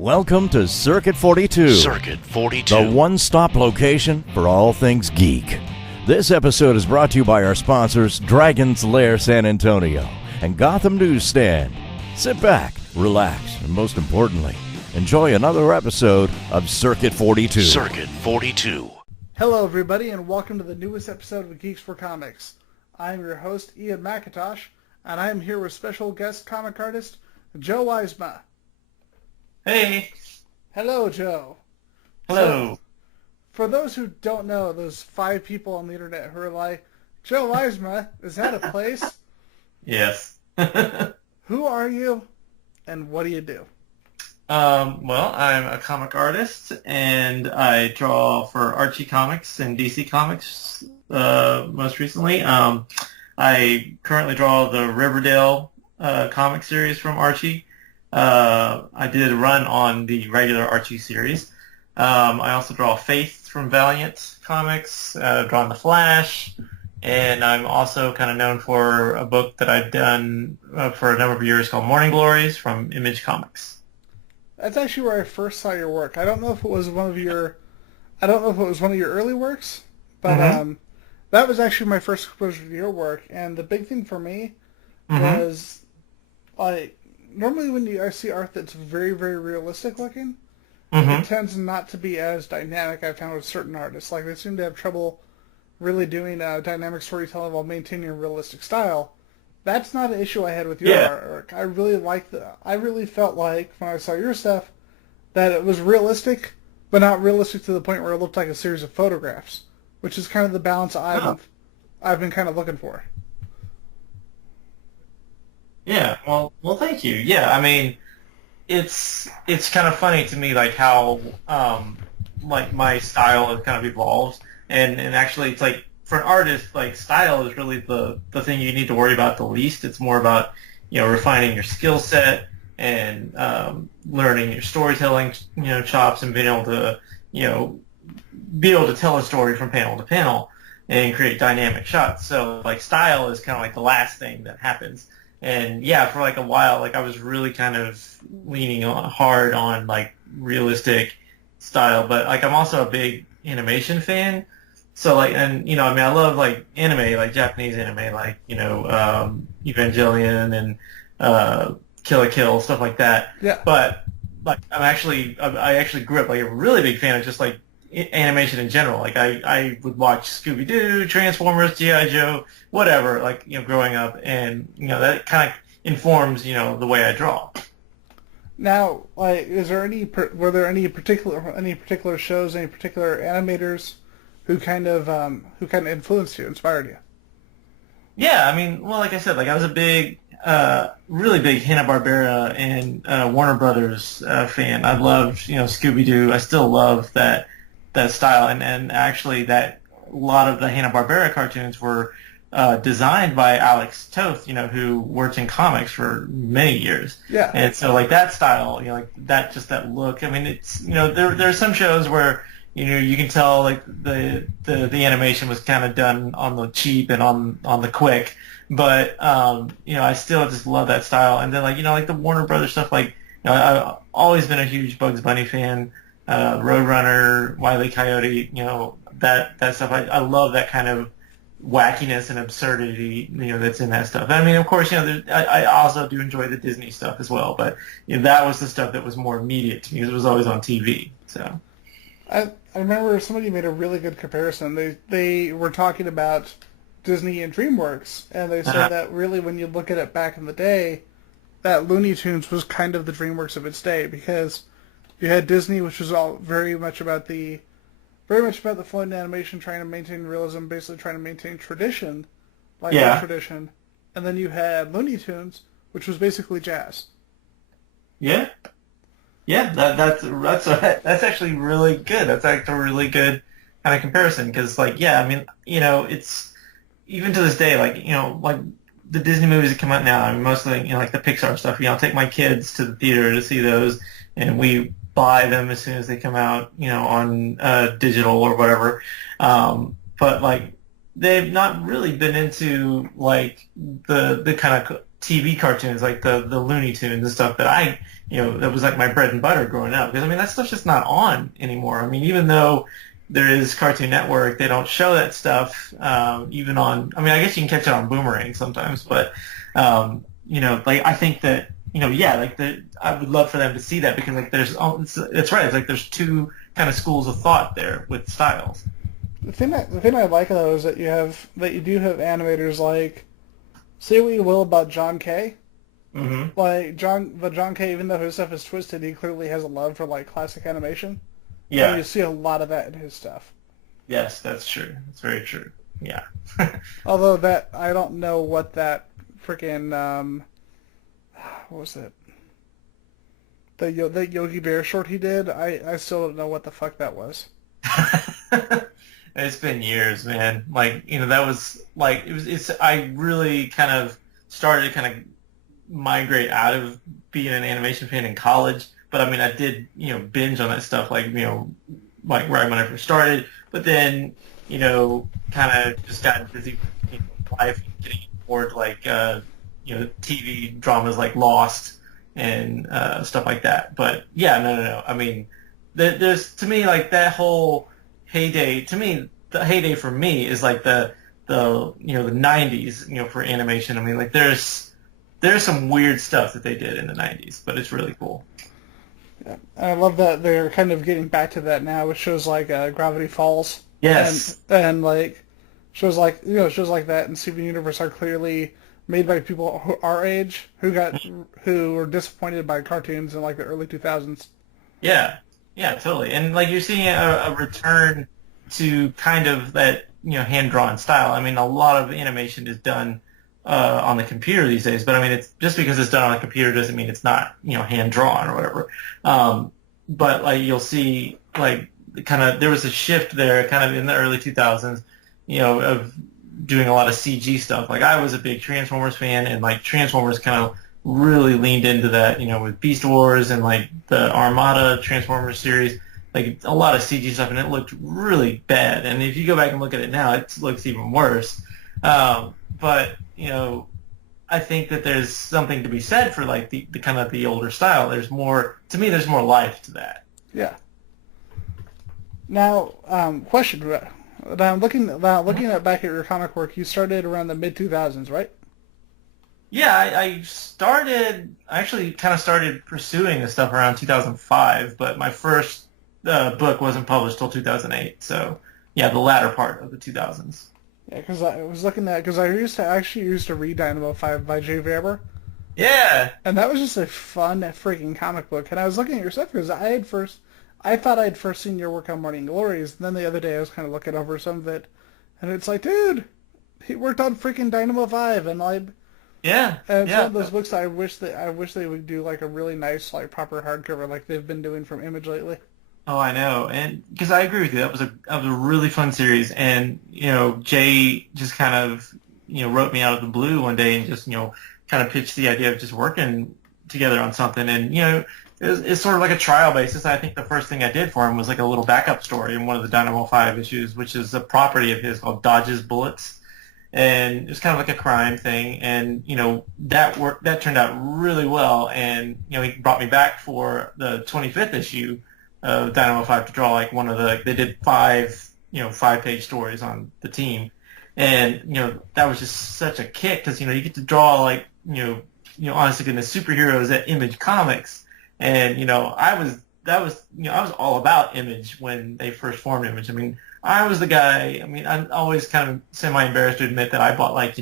Welcome to Circuit 42. Circuit 42. The one-stop location for all things geek. This episode is brought to you by our sponsors, Dragon's Lair San Antonio and Gotham Newsstand. Sit back, relax, and most importantly, enjoy another episode of Circuit 42. Circuit 42. Hello, everybody, and welcome to the newest episode of Geeks4Comics. I am your host, Ian McIntosh, and I am here with special guest comic artist, Joe Eisma. Hey. Hello, Joe. Hello. So, for those who don't know, those 5 people on the internet who are like, Joe Eisma, is that a place? Yes. Who are you, and what do you do? Well, I'm a comic artist, and I draw for Archie Comics and DC Comics most recently. I currently draw the Riverdale comic series from Archie. I did a run on the regular Archie series. I also draw Faith from Valiant Comics, drawing The Flash, and I'm also kind of known for a book that I've done for a number of years called Morning Glories from Image Comics. That's actually where I first saw your work. I don't know if it was one of your early works, but that was actually my first exposure to your work. And the big thing for me was, like, normally when I see art that's very, very realistic looking, it tends not to be as dynamic. I've found with certain artists, like they seem to have trouble really doing dynamic storytelling while maintaining a realistic style. That's not an issue I had with your artwork. I really felt like when I saw your stuff that it was realistic, but not realistic to the point where it looked like a series of photographs, which is kind of the balance I've been kind of looking for. Yeah, well, thank you. Yeah, I mean, it's kind of funny to me, like how like my style has kind of evolved, and actually, it's like for an artist, like style is really the thing you need to worry about the least. It's more about refining your skill set and learning your storytelling chops and being able to tell a story from panel to panel and create dynamic shots. So like style is kind of like the last thing that happens. And yeah, for like a while, like I was really kind of leaning hard on like realistic style, but like I'm also a big animation fan. So like, and I mean, I love like anime, like Japanese anime, like Evangelion and Kill la Kill, stuff like that. Yeah. But like I actually grew up like a really big fan of just like animation in general. Like I would watch Scooby-Doo, Transformers, G.I. Joe, whatever, like, growing up, and, that kind of informs, the way I draw. Now, like, were there any particular shows, any particular animators who kind of influenced you, inspired you? Yeah, I mean, well, like I said, like I was a big, really big Hanna-Barbera and Warner Brothers fan. I loved, Scooby-Doo. I still love that style, and actually that a lot of the Hanna-Barbera cartoons were designed by Alex Toth, who worked in comics for many years. Yeah. And so like that style, like that look. I mean, it's there are some shows where you can tell like the animation was kind of done on the cheap and on the quick, but I still just love that style. And then like the Warner Brothers stuff, like I've always been a huge Bugs Bunny fan. Roadrunner, Wile E. Coyote, that stuff. I love that kind of wackiness and absurdity, that's in that stuff. I mean, of course, I also do enjoy the Disney stuff as well, but that was the stuff that was more immediate to me. It was always on TV. So, I remember somebody made a really good comparison. They were talking about Disney and DreamWorks, and they said that really when you look at it back in the day, that Looney Tunes was kind of the DreamWorks of its day, because you had Disney, which was all very much about the floating animation, trying to maintain realism, basically trying to maintain tradition, tradition. And then you had Looney Tunes, which was basically jazz. Yeah, that's actually really good. That's actually a really good kind of comparison, because I mean, it's even to this day, like the Disney movies that come out now. I mean, mostly like the Pixar stuff. I'll take my kids to the theater to see those, and we buy them as soon as they come out, on digital or whatever. But like they've not really been into like the kind of TV cartoons, like the Looney Tunes and stuff that that was like my bread and butter growing up. Because I mean, that stuff's just not on anymore. I mean, even though there is Cartoon Network, they don't show that stuff even on. I mean, I guess you can catch it on Boomerang sometimes, but like I think that I would love for them to see that because like it's right. It's like there's two kind of schools of thought there with styles. The thing I like though is that you do have animators like, say what you will about John Kay. Mm-hmm. Like John Kay, even though his stuff is twisted, he clearly has a love for like classic animation. Yeah, and you see a lot of that in his stuff. Yes, that's true. That's very true. Yeah. Although that I don't know what that freaking what was it? The Yogi Bear short he did. I still don't know what the fuck that was. It's been years, man. Like, that was like I really kind of started to kind of migrate out of being an animation fan in college, but I mean I did, binge on that stuff like right when I first started, but then, kind of just got busy with life and getting bored like TV dramas like Lost and stuff like that. But yeah, no. I mean, there's to me like that whole heyday. To me, the heyday for me is like the 90s. For animation. I mean, like there's some weird stuff that they did in the 90s, but it's really cool. Yeah. I love that they're kind of getting back to that now with shows like Gravity Falls. Yes. And like shows like that and Steven Universe are clearly made by people who our age who were disappointed by cartoons in like the early 2000s. Yeah, totally. And like you're seeing a return to kind of that hand drawn style. I mean, a lot of animation is done on the computer these days, but I mean, it's just because it's done on a computer doesn't mean it's not hand drawn or whatever. But like you'll see like kind of there was a shift there kind of in the early 2000s, of doing a lot of CG stuff. Like I was a big Transformers fan, and like Transformers kind of really leaned into that, with Beast Wars and like the Armada Transformers series, like a lot of CG stuff, and it looked really bad. And if you go back and look at it now, it looks even worse. But I think that there's something to be said for like the kind of the older style. There's more life to that. Yeah. Now, question. Now, looking at back at your comic work, you started around the mid 2000s, right? Yeah, I actually kind of started pursuing this stuff around 2005, but my first book wasn't published till 2008. So yeah, the latter part of the 2000s. Yeah, because I was looking at I used to read Dynamo 5 by Jay Faber. Yeah. And that was just a fun freaking comic book. And I was looking at your stuff because I thought I'd first seen your work on Morning Glories, and then the other day I was kind of looking over some of it, and it's like, dude, he worked on freaking Dynamo 5, and like, yeah, and it's one of those books that I wish they would do like a really nice like proper hardcover like they've been doing from Image lately. Oh, I know, and because I agree with you, that was a really fun series, and Jay just kind of wrote me out of the blue one day and just kind of pitched the idea of just working together on something, and it's sort of like a trial basis. I think the first thing I did for him was like a little backup story in one of the Dynamo 5 issues, which is a property of his called Dodges Bullets. And it was kind of like a crime thing. And, that turned out really well. And, he brought me back for the 25th issue of Dynamo 5 to draw like they did 5-page stories on the team. And, that was just such a kick because, you get to draw like, honestly goodness, superheroes at Image Comics. And, I was all about Image when they first formed Image. I mean, I was the guy, I'm always kind of semi-embarrassed to admit that I bought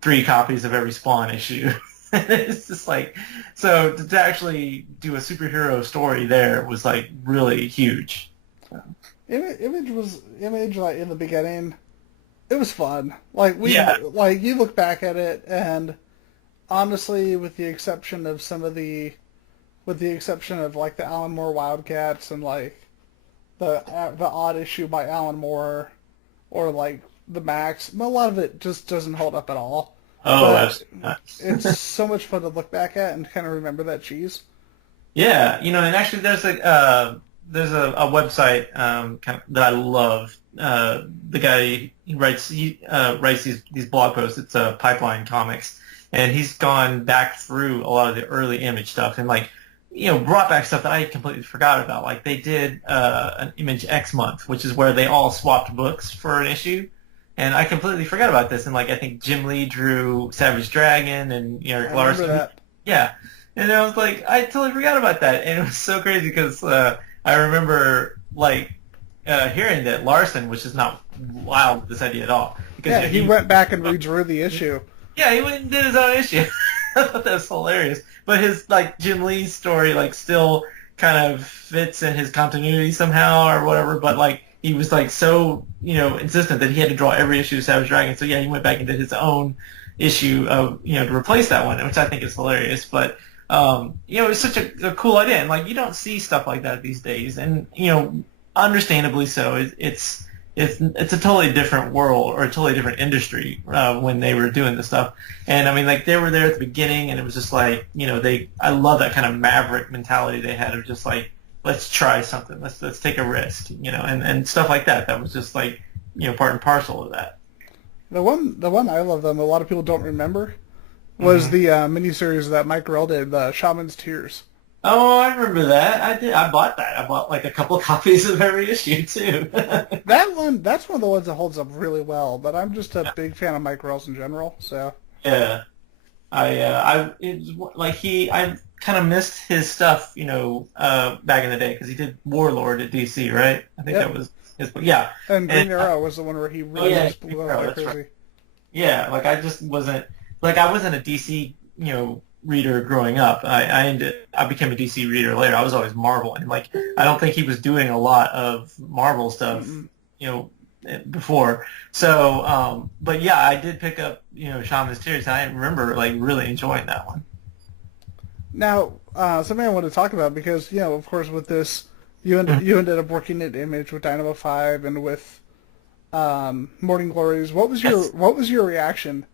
3 copies of every Spawn issue. It's just like, so to actually do a superhero story there was like really huge. Image like in the beginning, it was fun. Like you look back at it and honestly, with the exception of like the Alan Moore Wildcats and like the odd issue by Alan Moore or like the Max, a lot of it just doesn't hold up at all. Oh, that's it's so much fun to look back at and kind of remember that cheese. Yeah, and actually there's a website that I love. The guy he writes these blog posts. It's Pipeline Comics, and he's gone back through a lot of the early Image stuff and like, brought back stuff that I completely forgot about. Like they did an Image X month, which is where they all swapped books for an issue. And I completely forgot about this. And like I think Jim Lee drew Savage Dragon and Eric Larson. Remember that. Yeah. And I was like, I totally forgot about that. And it was so crazy because I remember like hearing that Larson, which is not wild with this idea at all. Because he went back and redrew the issue. Yeah, he went and did his own issue. I thought that was hilarious. But his like Jim Lee's story like still kind of fits in his continuity somehow or whatever. But like he was like so insistent that he had to draw every issue of Savage Dragon. So yeah, he went back and did his own issue of to replace that one, which I think is hilarious. But it's such a cool idea, and like you don't see stuff like that these days, and understandably so. It's a totally different world or a totally different industry when they were doing this stuff. And I mean, like they were there at the beginning, and it was just like I love that kind of maverick mentality they had of just like, let's try something, let's take a risk, and stuff like that. That was just like part and parcel of that. The one I love them a lot of people don't remember was the miniseries that Mike Grell did, the Shaman's Tears. Oh, I remember that. I did. I bought that. I bought like a couple of copies of every issue too. That's one of the ones that holds up really well. But I'm just a big fan of Mike Grell's in general. So yeah, I kind of missed his stuff, back in the day because he did Warlord at DC, right? I think that was his book. Yeah, and Green Arrow was the one where he really just blew out like crazy. Right. Yeah, like I just wasn't a DC, reader growing up. I became a DC reader later. I was always Marvel, and like I don't think he was doing a lot of Marvel stuff, before. So, but yeah, I did pick up Shaman's Tears, and I remember like really enjoying that one. Now, something I want to talk about because of course with this you ended up working at Image with Dynamo 5 and with Morning Glories. What was your reaction?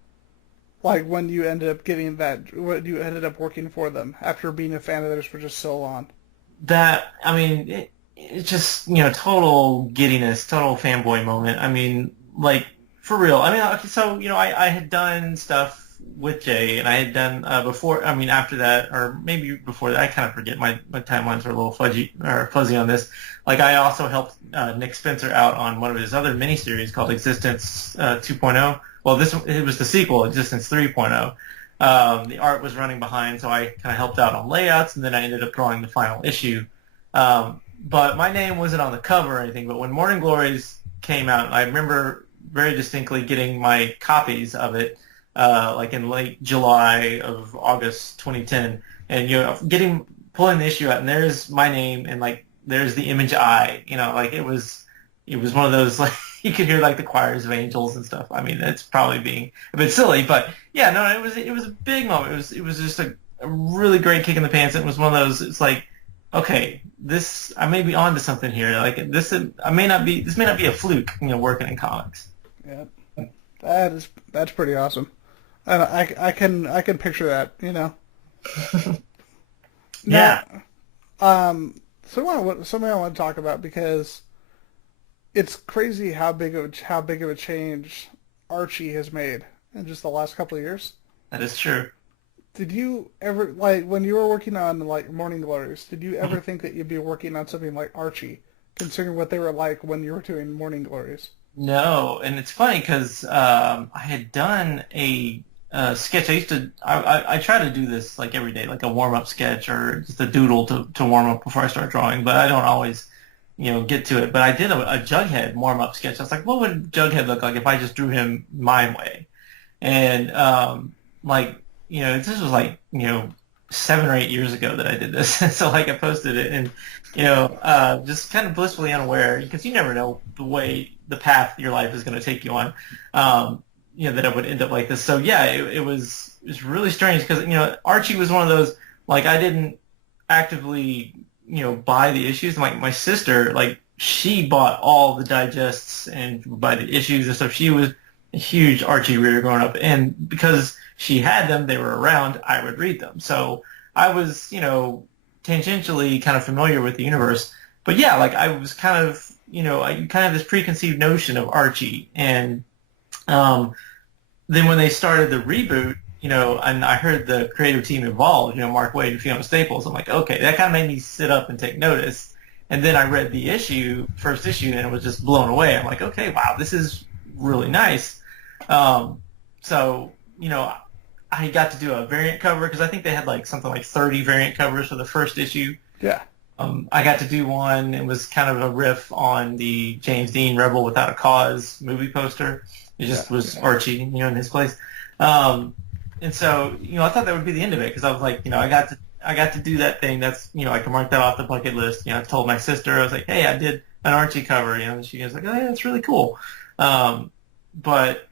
Like when you ended up getting that, when you ended up working for them after being a fan of theirs for just so long. That, I mean, it's just, total giddiness, total fanboy moment. I mean, like, for real. I mean, okay, so, I had done stuff with Jay, and I had done after that, or maybe before that, I kind of forget. My timelines are a little fuzzy on this. Like, I also helped Nick Spencer out on one of his other miniseries called Existence 2.0. Well, it was the sequel, Existence 3.0. The art was running behind, so I kind of helped out on layouts, and then I ended up drawing the final issue. But my name wasn't on the cover or anything, but when Morning Glories came out, I remember very distinctly getting my copies of it, like in late July of August 2010, and pulling the issue out, and there's my name, and like there's the Image eye, like it was one of those like you could hear like the choirs of angels and stuff. I mean, it's probably being a bit silly, but yeah, no, it was a big moment. It was just a really great kick in the pants. It was one of those. It's like, okay, I may be onto something here. Like this may not be a fluke. Working in comics. Yeah, that's pretty awesome. I can picture that. Yeah. Something I want to talk about because it's crazy how big of a change Archie has made in just the last couple of years. That is true. Did you ever, like, when you were working on, like, Morning Glories, did you ever think that you'd be working on something like Archie, considering what they were like when you were doing Morning Glories? No, and it's funny because I had done a sketch. I try to do this, like, every day, like a warm-up sketch or just a doodle to warm up before I start drawing, but I don't always get to it. But I did a Jughead warm-up sketch. I was like, what would Jughead look like if I just drew him my way? And, this was like, 7 or 8 years ago that I did this. So, like, I posted it and, just kind of blissfully unaware, because you never know the path your life is going to take you on, that it would end up like this. So, yeah, it was really strange because, Archie was one of those, like, I didn't actively buy the issues. Like my sister, like she bought all the digests and buy the issues and stuff. She was a huge Archie reader growing up, and because she had them, they were around, I would read them. So I was, tangentially kind of familiar with the universe. But yeah, like I was kind of, I kind of have this preconceived notion of Archie, and then when they started the reboot, and I heard the creative team involved, Mark Waid and Fiona Staples. I'm like, okay, that kind of made me sit up and take notice. And then I read the first issue, and it was just blown away. I'm like, okay, wow, this is really nice. So, I got to do a variant cover because I think they had like something like 30 variant covers for the first issue. Yeah. I got to do one. It was kind of a riff on the James Dean Rebel Without a Cause movie poster. It just was Archie, in his place. And so, I thought that would be the end of it because I was like, I got to do that thing. That's, I can mark that off the bucket list. I told my sister, I was like, hey, I did an Archie cover. And she was like, oh yeah, that's really cool. But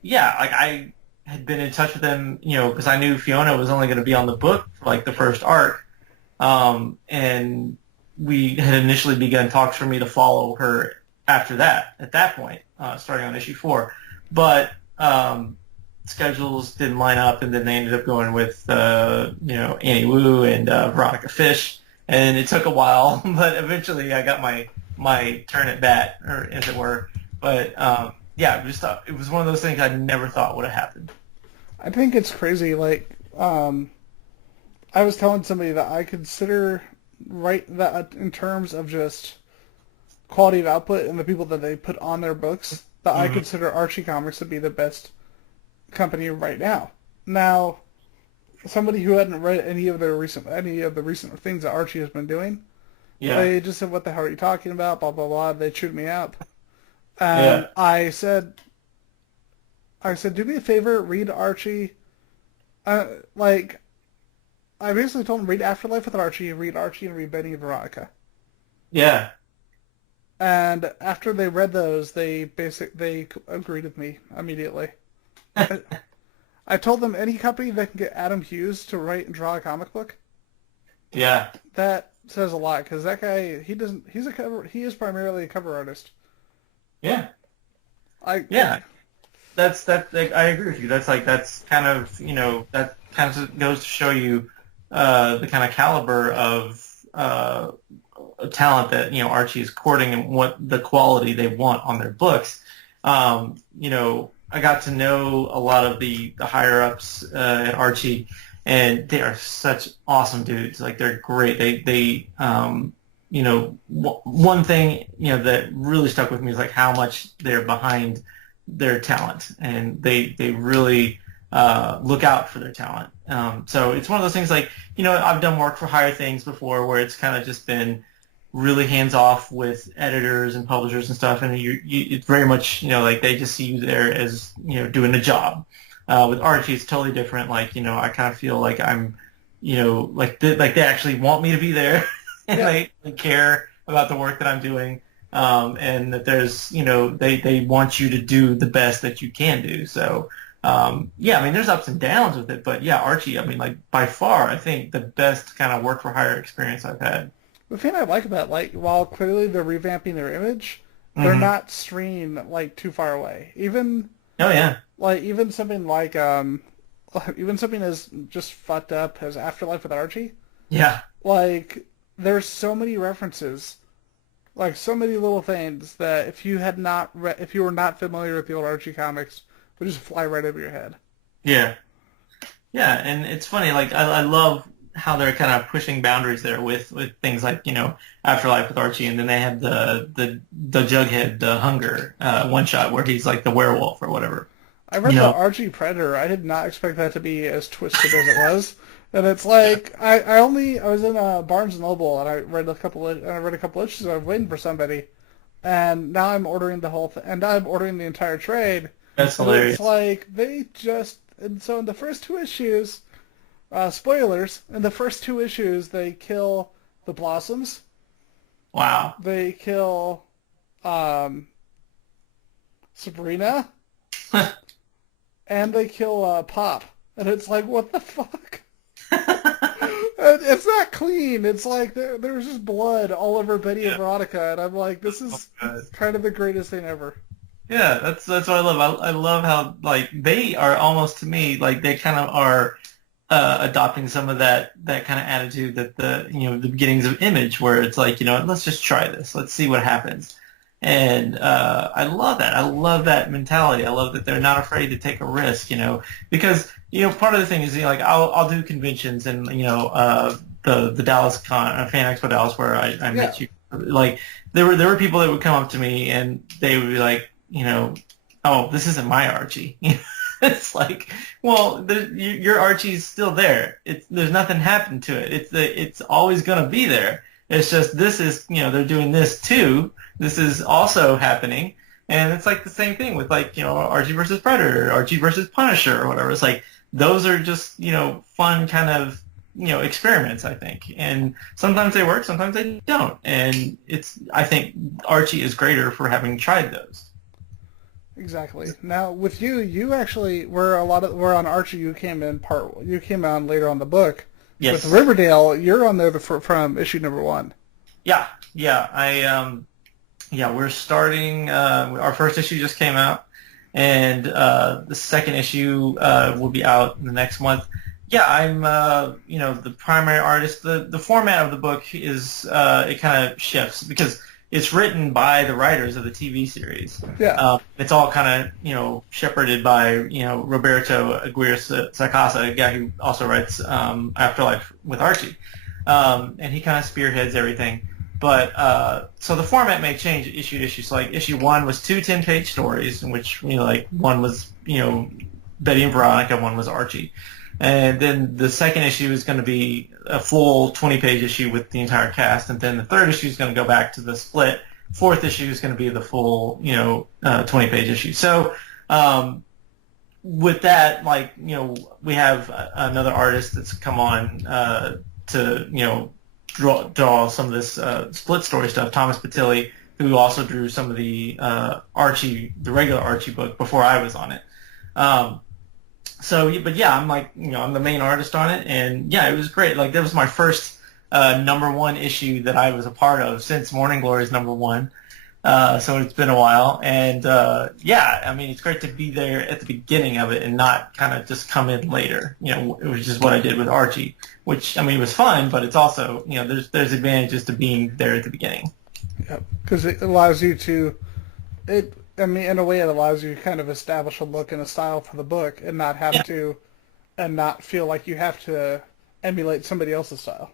yeah, like I had been in touch with them, because I knew Fiona was only going to be on the book for like the first arc. And we had initially begun talks for me to follow her after that, at that point, starting on issue 4. But schedules didn't line up, and then they ended up going with, Annie Wu and Veronica Fish. And it took a while, but eventually I got my turn at bat, or as it were. But yeah, it was one of those things I never thought would have happened. I think it's crazy. Like, I was telling somebody that I consider that in terms of just quality of output and the people that they put on their books, that I consider Archie Comics to be the best company right now. Now, somebody who hadn't read any of the recent things that Archie has been doing, they just said, "What the hell are you talking about?" Blah blah blah. They chewed me up. I said, "Do me a favor, read Archie." I basically told them, read Afterlife with Archie, and read Benny and Veronica. Yeah. And after they read those, they agreed with me immediately. I told them any company that can get Adam Hughes to write and draw a comic book. Yeah. That says a lot, because that guy, he is primarily a cover artist. Yeah. That's I agree with you. That's kind of, that kind of goes to show you the kind of caliber of talent that, Archie is courting and what the quality they want on their books. I got to know a lot of the higher ups at Archie, and they are such awesome dudes. Like, they're great. They one thing, that really stuck with me is like how much they're behind their talent, and they really look out for their talent. So it's one of those things like, I've done work for hire things before where it's kind of just been really hands off with editors and publishers and stuff, and it's very much, like they just see you there as, doing a job. With Archie, it's totally different. Like, I kind of feel like I'm, like they actually want me to be there, and they care about the work that I'm doing. And that there's, they want you to do the best that you can do. So, there's ups and downs with it, but yeah, Archie, by far, I think the best kind of work for hire experience I've had. The thing I like about, while clearly they're revamping their image, they're not straying, too far away. Even something even something as just fucked up as Afterlife with Archie. Yeah. There's so many references, so many little things that if you were not familiar with the old Archie comics, would just fly right over your head. Yeah. Yeah, and it's funny, I love how they're kind of pushing boundaries there with things like, Afterlife with Archie, and then they have the Jughead Hunger one shot where he's like the werewolf or whatever. I read the Archie Predator. I did not expect that to be as twisted as it was. And it's like I was in Barnes and Noble, and I read a couple issues. And I was waiting for somebody, and now I'm ordering the whole thing, and now I'm ordering the entire trade. That's hilarious. It's like so in the first 2 issues, spoilers. In the first 2 issues, they kill the Blossoms. Wow. They kill Sabrina, and they kill Pop, and it's like, what the fuck? It's not clean. It's like there's just blood all over Betty and Veronica, and I'm like, this is kind of the greatest thing ever. Yeah, that's what I love. I love how they are almost, to me, they kind of are adopting some of that kind of attitude that the beginnings of Image, where it's like, let's just try this, let's see what happens. And I love that. I love that mentality. I love that they're not afraid to take a risk, because part of the thing is like I'll do conventions and the Dallas Fan Expo Dallas where I met you. Like there were people that would come up to me and they would be like, oh, this isn't my Archie. It's like, well, your Archie's still there. There's nothing happened to it. It's always going to be there. It's just this is, they're doing this too. This is also happening. And it's like the same thing with like, Archie versus Predator, Archie versus Punisher or whatever. It's like those are just, fun kind of, experiments, I think. And sometimes they work, sometimes they don't. And I think Archie is greater for having tried those. Exactly. Now with you actually were on Archie. You came on later on the book. Yes. With Riverdale, you're on there from issue number 1. Yeah. We're starting. Our first issue just came out, and the second issue will be out in the next month. Yeah, I'm the primary artist. The format of the book is it kind of shifts because it's written by the writers of the TV series. Yeah. It's all kind of, shepherded by, Roberto Aguirre Sacasa, a guy who also writes Afterlife with Archie. And he kind of spearheads everything. But so the format may change issue to issue. So like issue 1 was 2 10-page stories, in which, like one was, Betty and Veronica, one was Archie. And then the second issue is going to be a full 20-page issue with the entire cast. And then the third issue is going to go back to the split. Fourth issue is going to be the full, 20-page issue. So with that, like, we have another artist that's come on to, draw some of this split story stuff, Thomas Patilli, who also drew some of the the regular Archie book before I was on it. But yeah, I'm like, I'm the main artist on it, and yeah, it was great. Like, that was my first number 1 issue that I was a part of since Morning Glory's number 1. So it's been a while, and yeah, I mean, it's great to be there at the beginning of it and not kind of just come in later. It was just what I did with Archie, which, I mean, was fun, but it's also, there's advantages to being there at the beginning. Yeah, because it allows you to, in a way, it allows you to kind of establish a look and a style for the book and not have to, and not feel like you have to emulate somebody else's style.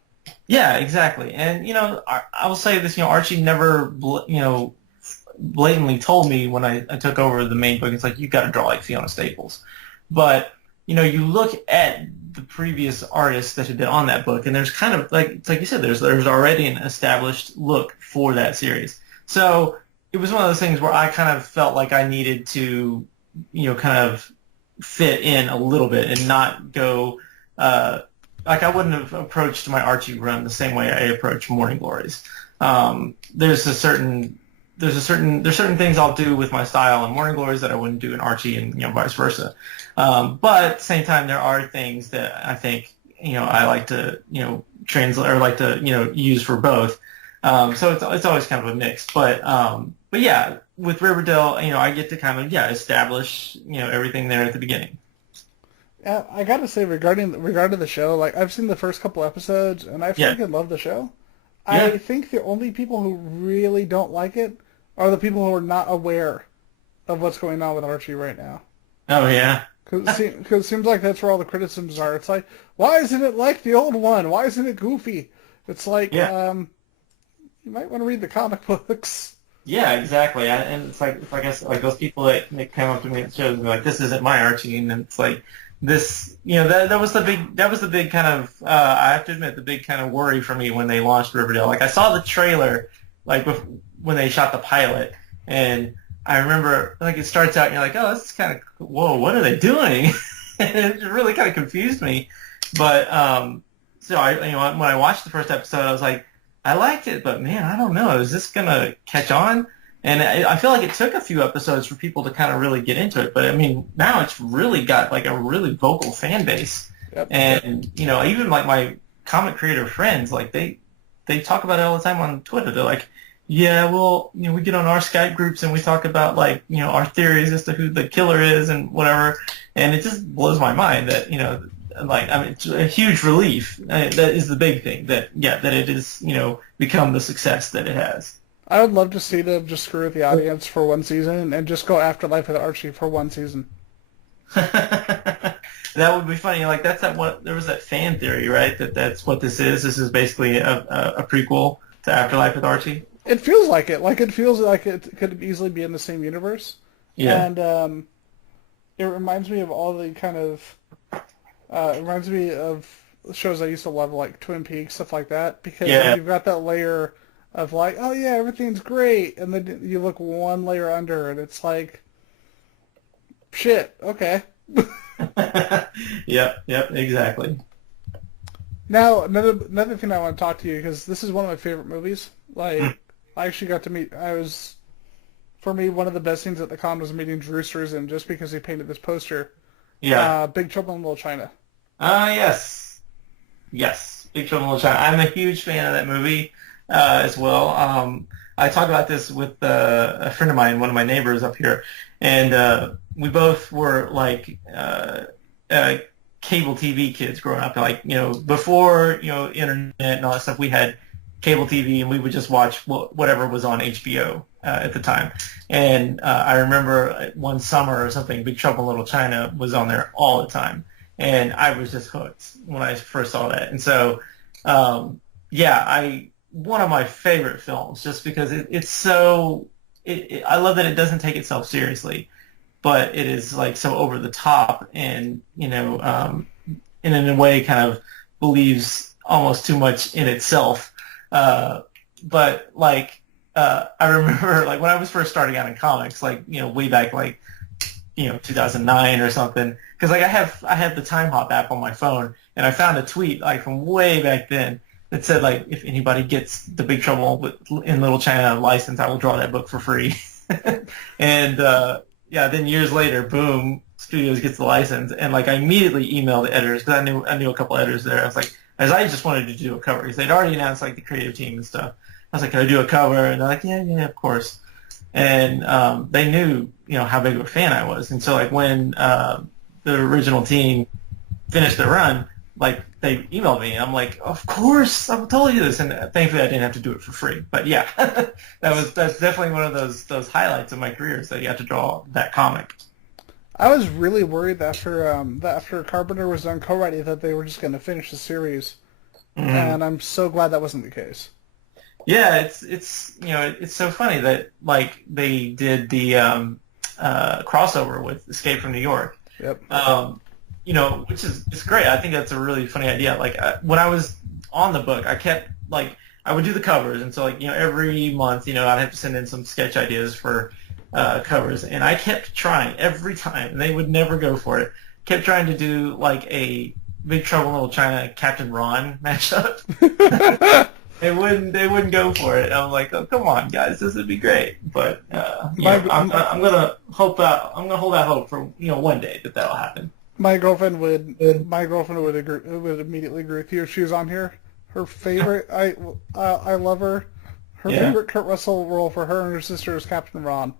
Yeah, exactly. And, I will say this, Archie never, blatantly told me when I took over the main book, it's like, you got to draw like Fiona Staples. But, you look at the previous artists that had been on that book, and there's kind of, like, it's like you said, there's already an established look for that series. So it was one of those things where I kind of felt like I needed to, kind of fit in a little bit and not go, like, I wouldn't have approached my Archie run the same way I approach Morning Glories. There's certain things I'll do with my style in Morning Glories that I wouldn't do in Archie, and vice versa. But at the same time, there are things that I think I like to translate or like to use for both. So it's always kind of a mix. But yeah, with Riverdale, I get to kind of establish everything there at the beginning. Yeah, I gotta say, regarding the show, like, I've seen the first couple episodes, and I freaking love the show. Yeah. I think the only people who really don't like it are the people who are not aware of what's going on with Archie right now. Oh, yeah. Because it seems like that's where all the criticisms are. It's like, why isn't it like the old one? Why isn't it goofy? It's like, you might want to read the comic books. Yeah, exactly. And it's like those people that come up to me at shows and be like, this isn't my Archie, and it's like, this, that was the big kind of, I have to admit, the big kind of worry for me when they launched Riverdale. Like, I saw the trailer, like, when they shot the pilot, and I remember, like, it starts out and you're like, oh, this is kind of, whoa, what are they doing? And it really kind of confused me. But, so when I watched the first episode, I was like, I liked it, but man, I don't know, is this going to catch on? And I feel like it took a few episodes for people to kind of really get into it. But, I mean, now it's really got, like, a really vocal fan base. Yep. And, even, like, my comic creator friends, like, they talk about it all the time on Twitter. They're like, yeah, well, we get on our Skype groups and we talk about, like, our theories as to who the killer is and whatever. And it just blows my mind that, like, I mean, it's a huge relief. That is the big thing, that it is, become the success that it has. I would love to see them just screw with the audience for one season and just go Afterlife with Archie for one season. That would be funny. Like there was that fan theory, right? That's what this is. This is basically a prequel to Afterlife with Archie. It feels like it. Like it feels like it could easily be in the same universe. Yeah. And it reminds me of all the kind of it reminds me of shows I used to love, like Twin Peaks, stuff like that, because you've got that layer of like, oh yeah, everything's great, and then you look one layer under, and it's like, shit, okay. Yep, exactly. Now, another thing I want to talk to you, because this is one of my favorite movies. Like, I actually got to meet, for me, one of the best things at the con was meeting Drew Struzan, just because he painted this poster. Yeah. Big Trouble in Little China. Yes. Big Trouble in Little China. I'm a huge fan of that movie as well. I talked about this with a friend of mine, one of my neighbors up here, and we both were like cable TV kids growing up. Like, before internet and all that stuff, we had cable TV, and we would just watch whatever was on HBO at the time. And I remember one summer or something, Big Trouble in Little China was on there all the time. And I was just hooked when I first saw that. And so, one of my favorite films, just because it's so, I love that it doesn't take itself seriously, but it is like so over the top and, in a way kind of believes almost too much in itself. But like, I remember like when I was first starting out in comics, like, way back, like, 2009 or something. Because like I have the Time Hop app on my phone, and I found a tweet like from way back then that said like, if anybody gets the Big Trouble in Little China license, I will draw that book for free. And then years later, boom, Studios gets the license, and like I immediately emailed the editors because I knew a couple editors there. I was like, as I just wanted to do a cover because they'd already announced like the creative team and stuff. I was like, can I do a cover? And they're like, yeah, of course. And they knew, how big of a fan I was. And so, like, when the original team finished their run, like, they emailed me. And I'm like, of course, I'll totally do this. And thankfully, I didn't have to do it for free. But, yeah, that's definitely one of those highlights of my career is that you have to draw that comic. I was really worried that after Carpenter was done co-writing that they were just going to finish the series. Mm-hmm. And I'm so glad that wasn't the case. Yeah, it's so funny that like they did the crossover with Escape from New York. Yep. Which is it's great. I think that's a really funny idea. Like when I was on the book, I kept like I would do the covers, and so like every month I'd have to send in some sketch ideas for covers, and I kept trying every time, and they would never go for it. Kept trying to do like a Big Trouble in Little China Captain Ron mashup. They wouldn't go for it. I'm like, oh, come on, guys, this would be great. But I'm gonna hold out hope for one day that'll happen. My girlfriend would immediately agree with you if she was on here. Her favorite, I love her. Her favorite Kurt Russell role for her and her sister is Captain Ron.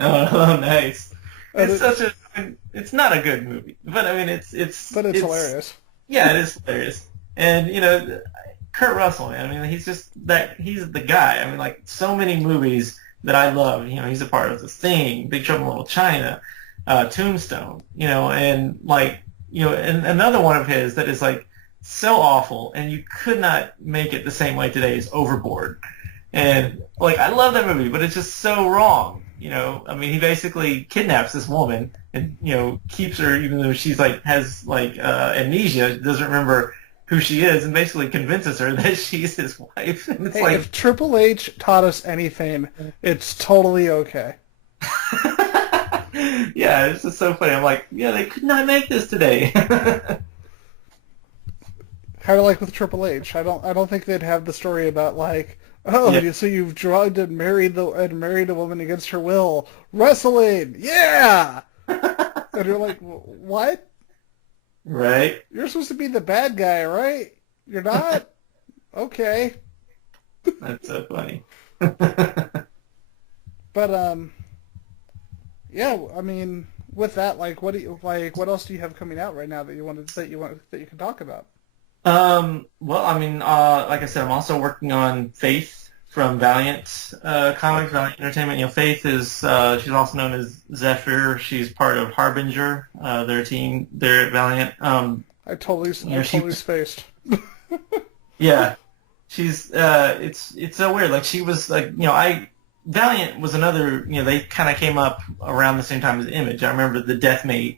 Oh, nice. It's not a good movie, but I mean it's hilarious. Yeah, it is hilarious, and Kurt Russell, man. I mean, he's the guy. I mean, like so many movies that I love. He's a part of The Thing, Big Trouble in Little China, Tombstone. And like and another one of his that is like so awful, and you could not make it the same way today is Overboard. And like I love that movie, but it's just so wrong. I mean, he basically kidnaps this woman and keeps her, even though she's like has like amnesia, doesn't remember who she is, and basically convinces her that she's his wife. And it's if Triple H taught us anything, it's totally okay. Yeah, it's just so funny. I'm like, yeah, they could not make this today. Kind of like with Triple H. I don't think they'd have the story about like, so you've drugged and married a woman against her will. Wrestling, yeah. And you're like, what? Right. You're supposed to be the bad guy, right? You're not? Okay. That's so funny. But yeah, I mean, with that, like, what else do you have coming out right now that you can talk about? Well, I mean, like I said, I'm also working on Faith from Valiant Comics, Valiant Entertainment. Faith is she's also known as Zephyr. She's part of Harbinger, their team there at Valiant. I totally spaced. Yeah, she's it's so weird. Like she was like Valiant was another they kind of came up around the same time as Image. I remember the Deathmate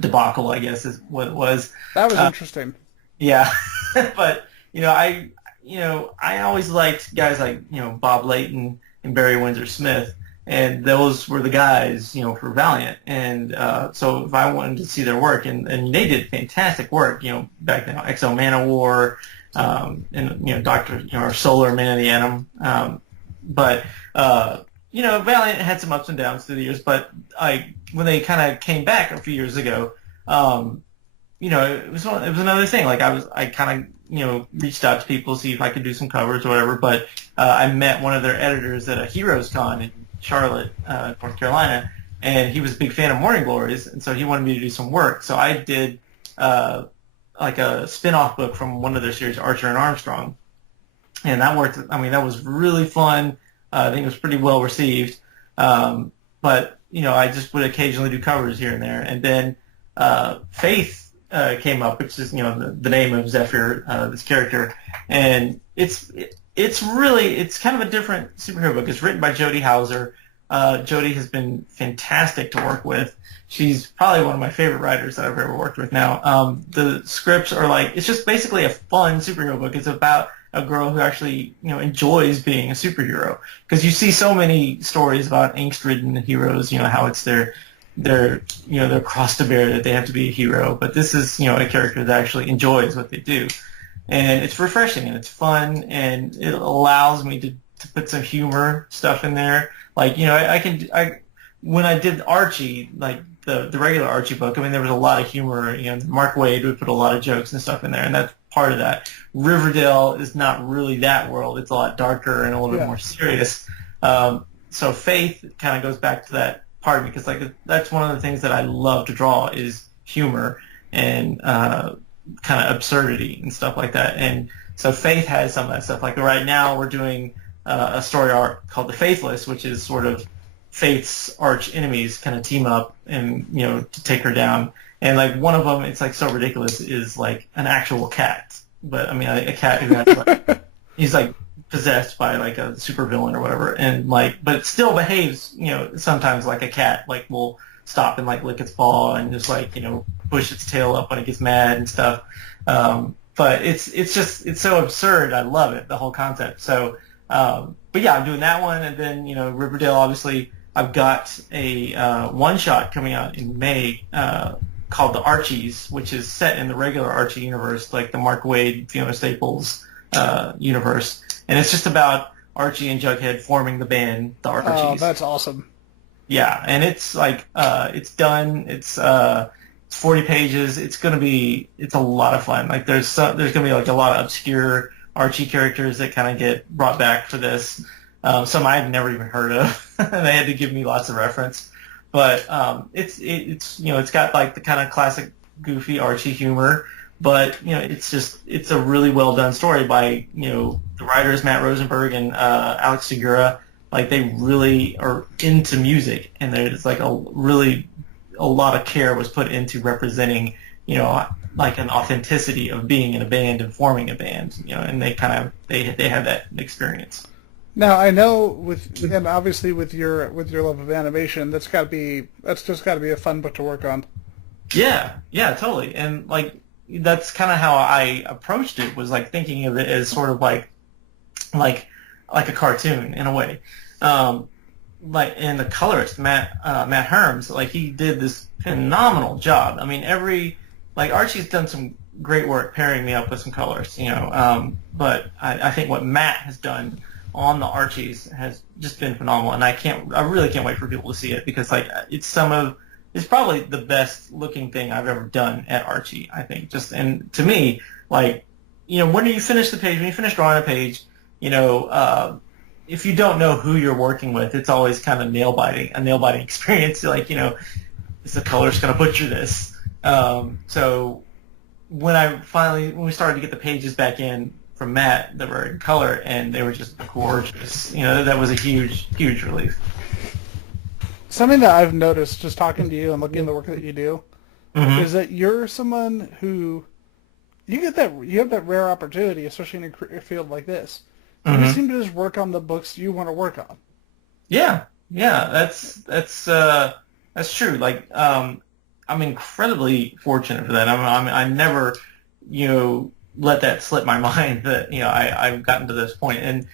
debacle, I guess is what it was. That was interesting. Yeah, but I always liked guys like Bob Layton and Barry Windsor Smith, and those were the guys for Valiant. And so if I wanted to see their work, and they did fantastic work, back then, Exo Manowar, and Doctor or Solar Man of the Atom, but Valiant had some ups and downs through the years. But when they kind of came back a few years ago, it was another thing. Like I kind of reached out to people to see if I could do some covers or whatever. But I met one of their editors at a Heroes Con in Charlotte, North Carolina, and he was a big fan of Morning Glories, and so he wanted me to do some work. So I did like a spin-off book from one of their series, Archer and Armstrong, and that worked. I mean, that was really fun. I think it was pretty well received. But I just would occasionally do covers here and there, and then Faith came up, which is the name of Zephyr, this character, and it's kind of a different superhero book. It's written by Jody Hauser. Jody has been fantastic to work with. She's probably one of my favorite writers that I've ever worked with now. The scripts are it's just basically a fun superhero book. It's about a girl who actually enjoys being a superhero, because you see so many stories about angst-ridden heroes, how it's their cross to bear that they have to be a hero. But this is, a character that actually enjoys what they do. And it's refreshing and it's fun, and it allows me to put some humor stuff in there. Like, when I did Archie, like the regular Archie book, I mean, there was a lot of humor. Mark Waid would put a lot of jokes and stuff in there, and that's part of that. Riverdale is not really that world. It's a lot darker and a little bit more serious. So Faith kind of goes back to that part, because that's one of the things that I love to draw is humor and kind of absurdity and stuff like that. And so Faith has some of that stuff. Like right now we're doing a story arc called The Faithless, which is sort of Faith's arch enemies kind of team up and to take her down. And one of them, it's so ridiculous, is an actual cat. But I mean, a cat who has he's possessed by a supervillain or whatever, and but it still behaves sometimes like a cat. Will stop and lick its paw and just push its tail up when it gets mad and stuff. But it's so absurd. I love it, the whole concept. So but yeah, I'm doing that one, and then Riverdale, obviously I've got a one shot coming out in May called The Archies, which is set in the regular Archie universe, like the Mark Waid, Fiona Staples universe. And it's just about Archie and Jughead forming the band, the Archies. Oh, that's awesome. Yeah, and it's it's done. It's 40 pages. It's a lot of fun. There's gonna be a lot of obscure Archie characters that kind of get brought back for this. Some I had never even heard of. They had to give me lots of reference. But it's got the kind of classic goofy Archie humor. But it's a really well done story by the writers Matt Rosenberg and Alex Segura. They really are into music, and there's a lot of care was put into representing an authenticity of being in a band and forming a band. And they have that experience. Now I know and obviously with your love of animation, that's just got to be a fun book to work on. Yeah, totally. And that's kind of how I approached it, was thinking of it as sort of like a cartoon in a way. And the colorist Matt Herms, he did this phenomenal job. I mean, Archie's done some great work pairing me up with some colorists, but I think what Matt has done on the Archies has just been phenomenal, and I really can't wait for people to see it, because it's probably the best looking thing I've ever done at Archie, I think. And to me, when you finish the page, when you finish drawing a page, if you don't know who you're working with, it's always kind of a nail biting experience. Is the colorist going to butcher this? So when we started to get the pages back in from Matt that were in color, and they were just gorgeous. You know, that was a huge relief. Something that I've noticed just talking to you and looking at the work that you do is that you're someone who you have that rare opportunity, especially in a career field like this. You seem to just work on the books you want to work on. Yeah, that's true. Like, I'm incredibly fortunate for that. I never, let that slip my mind that I've gotten to this point, and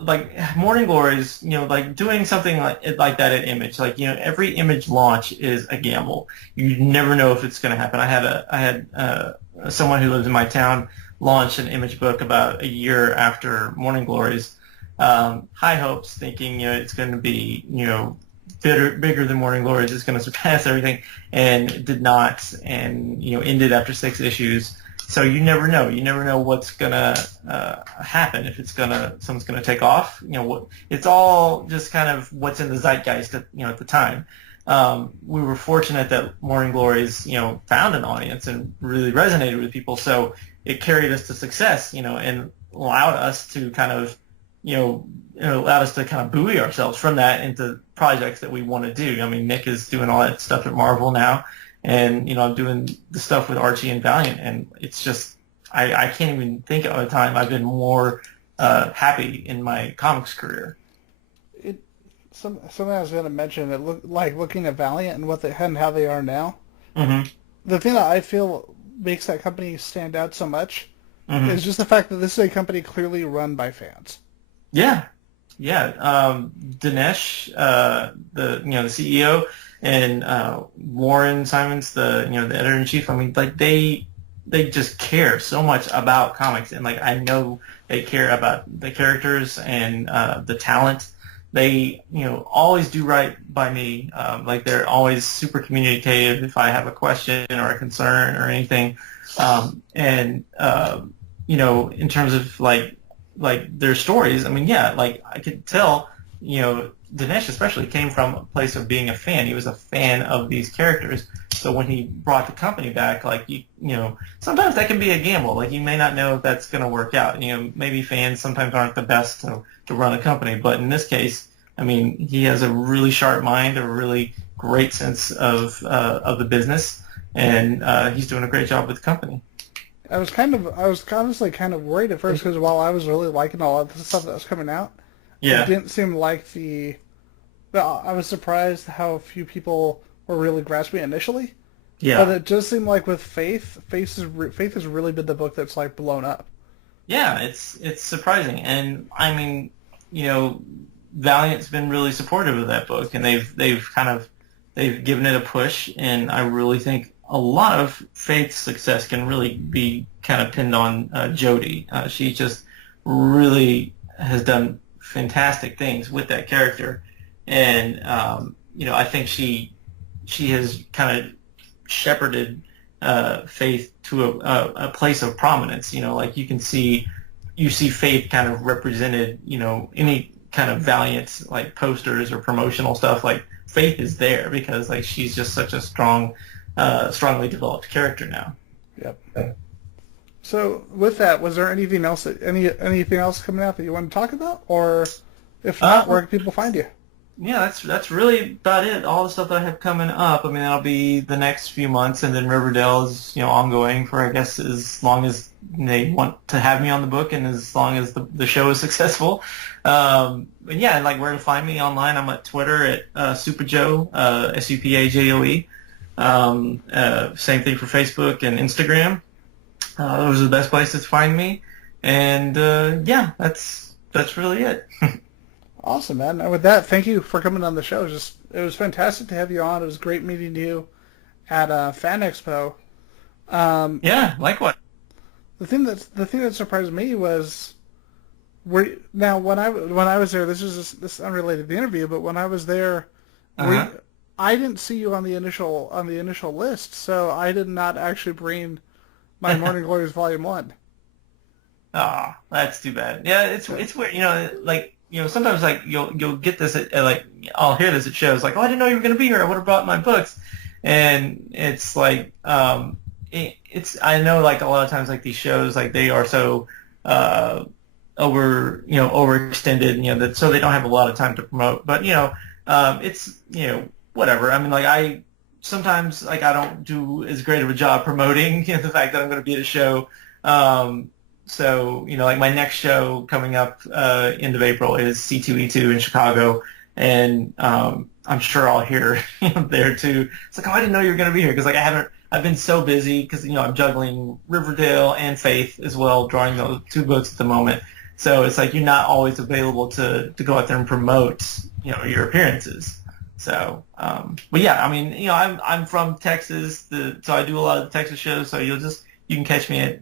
like Morning Glories, like doing something like that at Image, like every Image launch is a gamble. You never know if it's going to happen. I had someone who lives in my town launch an Image book about a year after Morning Glories. High hopes, thinking it's going to be bigger than Morning Glories. It's going to surpass everything, and did not, and ended after 6 issues. So you never know. You never know what's gonna happen, if someone's gonna take off. It's all just kind of what's in the zeitgeist at the time. We were fortunate that Morning Glories found an audience and really resonated with people, so it carried us to success, and allowed us to kind of buoy ourselves from that into projects that we want to do. I mean, Nick is doing all that stuff at Marvel now. And, I'm doing the stuff with Archie and Valiant, and it's just, I can't even think of a time I've been more happy in my comics career. Something I was going to mention, looking at Valiant and how they are now, the thing that I feel makes that company stand out so much is just the fact that this is a company clearly run by fans. Yeah. Dinesh, the CEO, and Warren Simons, the editor-in-chief. I mean, like they just care so much about comics, and like I know they care about the characters and the talent. They always do right by me. Like they're always super communicative if I have a question or a concern or anything. In terms of like their stories, I mean, yeah, like I could tell, Dinesh especially came from a place of being a fan. He was a fan of these characters. So when he brought the company back, like, sometimes that can be a gamble. Like, you may not know if that's going to work out. Maybe fans sometimes aren't the best to run a company. But in this case, I mean, he has a really sharp mind, a really great sense of the business, and he's doing a great job with the company. I was honestly kind of worried at first because while I was really liking all of the stuff that was coming out, it didn't seem like I was surprised how few people were really grasping it initially. Yeah. But it just seemed like with Faith has really been the book that's like blown up. Yeah, it's surprising, and I mean, Valiant's been really supportive of that book, and they've given it a push, and I really think a lot of Faith's success can really be kind of pinned on Jodie. She just really has done fantastic things with that character, and I think she has kind of shepherded Faith to a place of prominence. Like you see Faith kind of represented, any kind of Valiant like posters or promotional stuff. Like Faith is there because like she's just such a strongly developed character now. Yep. So with that, was there anything else coming out that you want to talk about, or if not, where can people find you? Yeah, that's really about it. All the stuff that I have coming up. I mean, that'll be the next few months, and then Riverdale is ongoing for I guess as long as they want to have me on the book, and as long as the show is successful. But yeah, and like where to find me online, I'm at Twitter at SupaJoe, SupaJoe. Same thing for Facebook and Instagram. Those are the best places to find me, and yeah, that's really it. Awesome, man. And with that, thank you for coming on the show. It was fantastic to have you on. It was great meeting you at Fan Expo. Yeah, likewise. The thing that surprised me was when I was there. This is unrelated to the interview, but when I was there, I didn't see you on the initial list, so I did not actually bring my Morning Glories Volume 1. Oh, that's too bad. Yeah, it's weird. Sometimes like you'll get this at like I'll hear this at shows like, oh, I didn't know you were going to be here. I would have brought my books, and it's like it's I know like a lot of times like these shows like they are so overextended, that so they don't have a lot of time to promote. But it's whatever. I mean, like I sometimes like I don't do as great of a job promoting the fact that I'm going to be at a show. So like my next show coming up end of April is C2E2 in Chicago, and I'm sure I'll hear there too. It's like, oh, I didn't know you were going to be here because like I've been so busy because I'm juggling Riverdale and Faith as well, drawing those two books at the moment. So it's like you're not always available to go out there and promote your appearances. So, but yeah, I mean, I'm from Texas, so I do a lot of the Texas shows. So you can catch me at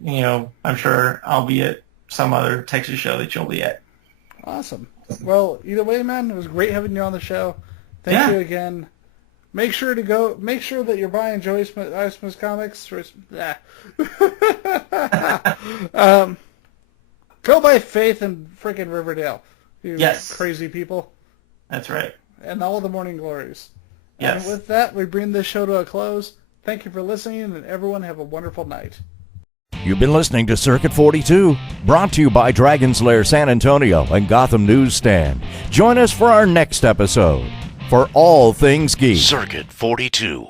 I'm sure I'll be at some other Texas show that you'll be at. Awesome. Well, either way, man, it was great having you on the show. Thank you again. Make sure that you're buying Joe Eisma's comics. Go by Faith and freaking Riverdale. You crazy people. That's right. And all the Morning Glories. Yes. And with that, we bring this show to a close. Thank you for listening, and everyone have a wonderful night. You've been listening to Circuit 42, brought to you by Dragon's Lair San Antonio and Gotham Newsstand. Join us for our next episode. For all things geek. Circuit 42.